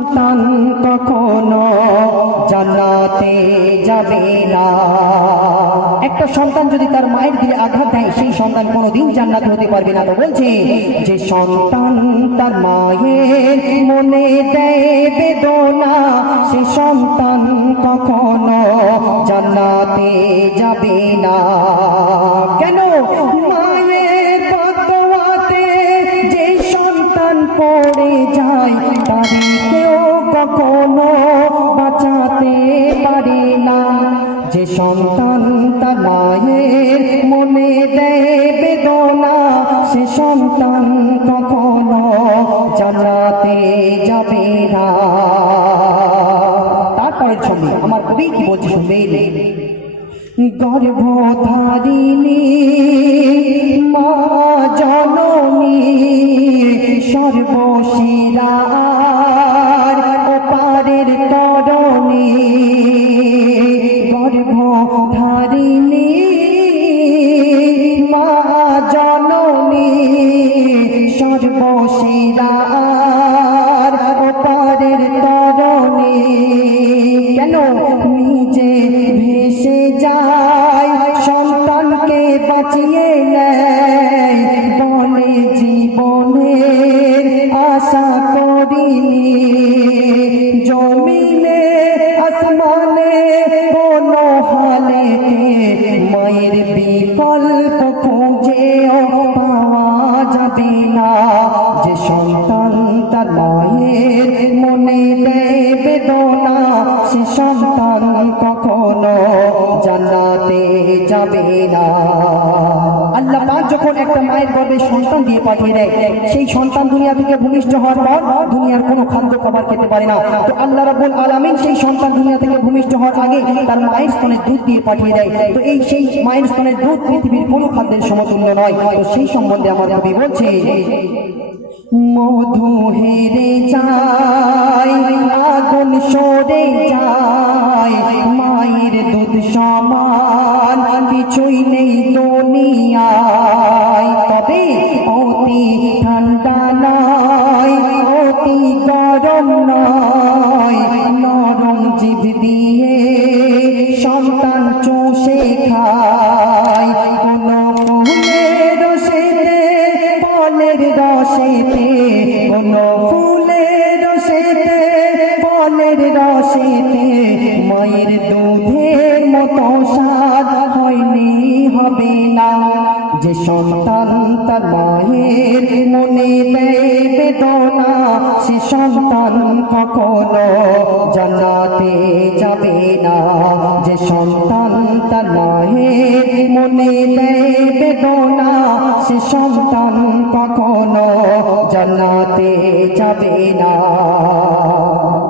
সন্তান কখনো জান্নাতে যাবে না। একটা সন্তান যদি তার মায়ের দিলে আঘাত দেয় সেই সন্তান কোনোদিন জান্নাতে হতে পারবে না। তো বলছে যে সন্তান তার মায়ের মনে দেয় বেদনা সে সন্তান কখনো জান্নাতে যাবে না। কেন? মায়ের বদদোয়াতে যে সন্তান পড়ে যায় তারে কেউ কখনো বাঁচাতে পারে না। যে সন্তান তার মায়ের মনে দেয় বেদনা সে সন্তান কখনো জান্নাতে যাবে না। তারপরের ছবি আমার কবি কি বলছে শুনবেন। গর্ভধারিণী মা জননী সর্বশিরা ওপারের তরণী। গর্ভধারিণী মা জননী সর্বশিরা ওপারের তরণী। কেন? নিজে ভেসে যায় সন্তানকে বাঁচিয়ে নেয় বলে জীবনের আশা করিনি। জমিনে আসমানে কোনো হালেতে মায়ের বিকল্প খুঁজেও পাওয়া যাবে না। যে সন্তান তার মায়ের মনে দেয় বেদনা সে সন্তান কখনো জান্নাতে যাবে না। আল্লাহ পাক যখন একটা মায়ের গর্ভে সন্তান দিয়ে পাঠিয়ে দেয় সেই সন্তান দুনিয়া থেকে ভূমিষ্ঠ হওয়ার পর দুনিয়ার কোনো খাদ্য খাবার খেতে পারে না। তো আল্লাহ রাব্বুল আলামিন সেই সন্তান দুনিয়া থেকে ভূমিষ্ঠ হওয়ার আগে তার মায়ের স্তনে দুধ দিয়ে পাঠিয়ে দেয়। তো সেই মায়ের স্তনের দুধ পৃথিবীর কোনো খাদ্যের সমতুল্য নয়। তো সেই সম্বন্ধে আমার কবি বলছে মধু হেরে যায় আগুন সরে যায় মায়ের দুধ সমান কিছুই নেই দুনিয়ায়। তবে অতি ঠান্ডা নয় অতি গরম নয় নরম জিভ দিয়ে সন্তান চুষে খায়। কোন ফুলের রসেতে ফলের রসেতে কোন ফুলের রসেতে ফলের রসেতে মায়ের দুধের মতো স্বাদ হয়নি হবে না। যে সন্তান তার মায়ের মনে দেয় বেদনা সে সন্তান কখনো জান্নাতে যাবে না। যে সন্তান তার মায়ের মনে দেয় বেদনা সে সন্তান কখনো জান্নাতে যাবে না।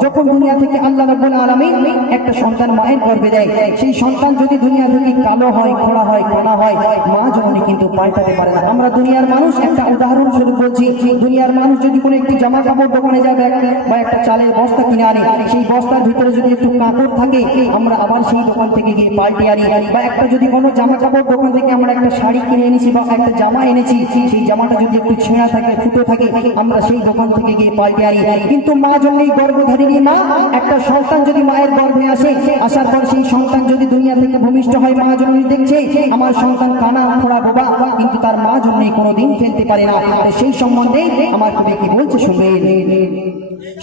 যখন দুনিয়া থেকে আল্লাহ রাব্বুল আলামিন একটা সন্তান মায়ের গর্ভে দেয় সেই সন্তান যদি দুনিয়া থেকে কালো হয় খোড়া হয় কানা হয় মা জননী কিন্তু পাল্টাতে পারে না। আমরা দুনিয়ার মানুষ একটা উদাহরণ স্বরূপ বলছি। দুনিয়ার মানুষ যদি কোনো একটি জামা কাপড় দোকানে যাবে বা একটা চালের বস্তা কিনে আনে সেই বস্তার ভিতরে যদি একটু কাপড় থাকে আমরা আবার সেই দোকান থেকে গিয়ে পাল্টে আনি। বা একটা যদি কোনো জামা কাপড় দোকান থেকে আমরা একটা শাড়ি কিনে এনেছি বা একটা জামা এনেছি সেই জামাটা যদি একটু ছেঁড়া থাকে ফুটো থাকে আমরা সেই দোকান থেকে গিয়ে পাল্টে আনি। কিন্তু মা জননী গর্ভধারিণী মা একটা সন্তান যদি মায়ের গর্ভে আসে আসার পর সেই সন্তান যদি দুনিয়া থেকে ভূমিষ্ঠ হয় মা জননী দেখছে আমার সন্তান কানা খোড়া বোবা কিন্তু তার মা জননী কোনোদিন ফেলতে পারে না। সেই সম্বন্ধে আমার কবি কি বলছে শুনবেন।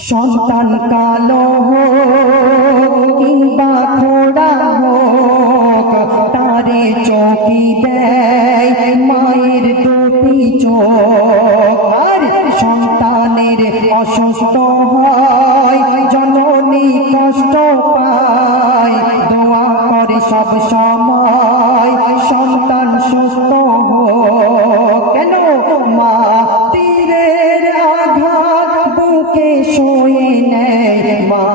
সন্তান কালো হোক কিংবা খোড়া হোক তারে চোখই দেয় মায়ের দুটি চোখ। আর সন্তানের অসুস্থ হয় জননী কষ্ট পায় দোয়া করে সব সময় সন্তান সুস্থ হোক। কেন? মা তীরের আঘাত বুকে সয়ে নেয় মা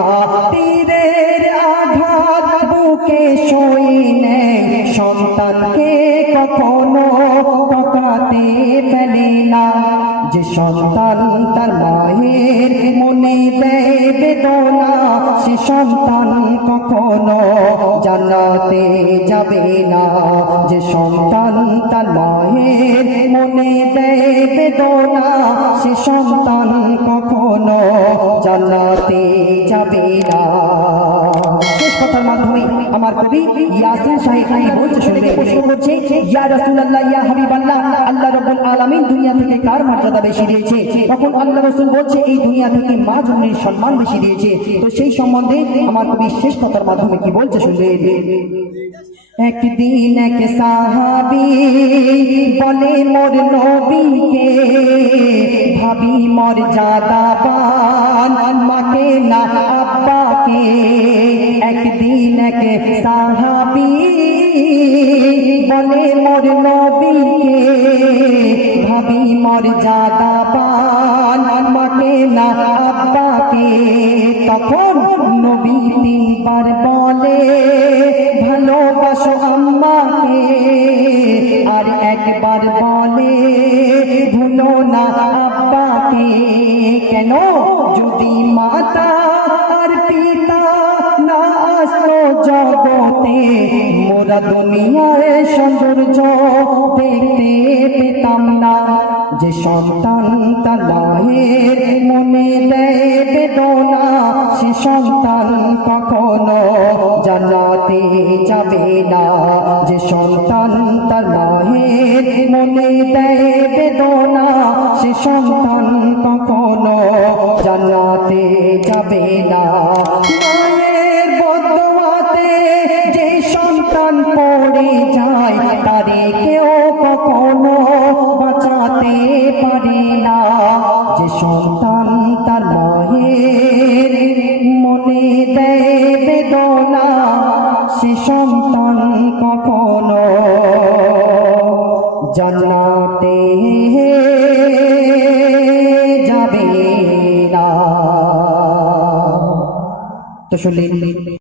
তীরের আঘাত বুকে সয়ে নেয় সন্তানকে কখনো টকাতে ফেলে না। যে সন্তান তার মায়ের মনে দেয় বেদনা সে সন্তান কখনো জান্নাতে যাবে না। যে সন্তান তার মায়ের মনে দেয় বেদনা সে সন্তান কখনো জান্নাতে যাবে না। শেষ কথার মাধ্যমে আমার কবি ইয়াসিন সাহেব বলছে, শুনবে, প্রশ্ন করছে, ইয়া রাসূলুল্লাহ, ইয়া হাবিবাল্লাহ, আল্লাহ রাব্বুল আলামিন দুনিয়া থেকে কার মর্যাদা বেশি দিয়েছে? তখন আল্লাহ রাসূল বলছে, এই দুনিয়া থেকে মা জননীর সম্মান বেশি দিয়েছে। তো সেই সম্বন্ধে আমার কবি শেষ কথার মাধ্যমে কি বলছে, শুনবে। একদিন এক সাহাবী বলে মোর নবীকে, ভাবি মর্যাদাবান মাকে না আব্বাকে। একদিন এক সাহাবী বলে মোর নবীকে, ভাবি মর্যাদাবান মাকে না আব্বাকে। তখন নবী তিনবার বলে, ভালোবাসো আম্মাকে। আর একবার বলে, ভুলো না আব্বাকে। কেন? যদি মাতা আর পিতা না আসতো জগতে, মোরা দুনিয়ায় সৌন্দর্য দেখতে পেতাম না। যে সন্তান তার মায়ের মনে দেয় বেদনা সে সন্তান কখনো জান্নাতে যাবে না। যে সন্তান তার মায়ের মনে দেয় বেদনা সে সন্তান কখনো জান্নাতে যাবে না। মায়ের বদদুয়াতে যে সন্তান পড়ে যায়, তারে কেউ কখনো বাঁচাতে পারে না। যে সন্তান তার মায়ের মনে দেয় বেদনা সে সন্তান কখনো জান্নাতে যাবে না। তো শুনলেন